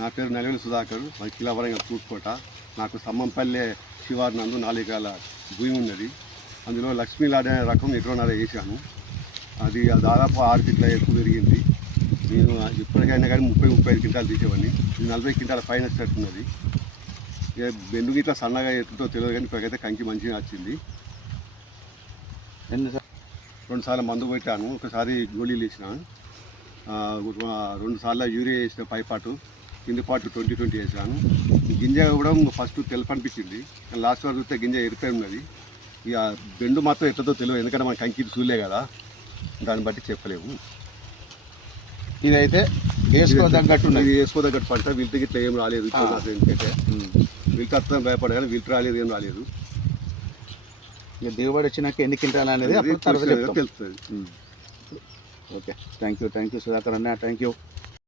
నా పేరు నెలవేలి సుధాకర్, మాది కిలవరంగ తూర్పుకోట. నాకు స్తంభంపల్లె శివారు నందు 4 ఎకరాల భూమి ఉన్నది. అందులో లక్ష్మీలాడ్ అనే రకం ఎకరన్నర వేసాను. అది దాదాపు 6 క్వింటాల ఎక్కువ పెరిగింది. నేను ఇప్పటికైనా కానీ 30-35 క్వింటాలు తీసేవాడిని. ఇది 40 క్వింటాల పైన ఉన్నది. ఇక బెండు గిట్లా సన్నగా ఎత్తుతో తెలియదు, కానీ ఇప్పటికైతే కంకి మంచిగా వచ్చింది. 2 సార్లు మందు పెట్టాను, ఒకసారి గోళీలు వేసిన, 2 సార్లు యూరియా వేసిన పైపాటు, కింది పాటు 20-20 వేసాను. గింజ కూడా ఫస్ట్ తెలుపు అనిపించింది, కానీ లాస్ట్ వరకు చూస్తే గింజ ఎరిపోయి ఉన్నది. ఇక బెండు మాత్రం ఎట్లతో తెలియదు, ఎందుకంటే మన కంకి చూలే కదా, దాన్ని బట్టి చెప్పలేము. ఇదైతే వేసుకోదగ్గట్టు పంట. విల్ట్ గిట్లా ఏం రాలేదు. ఎందుకంటే విల్ట్ అర్థం భయపడే, కానీ విల్ట్ రాలేదు, ఏం రాలేదు. ఇక దిగుబడి వచ్చినాక ఎన్ని క్వింటాలు అనేది తెలుస్తుంది. ఓకే, థ్యాంక్ యూ సుధాకర్ అన్న, థ్యాంక్ యూ.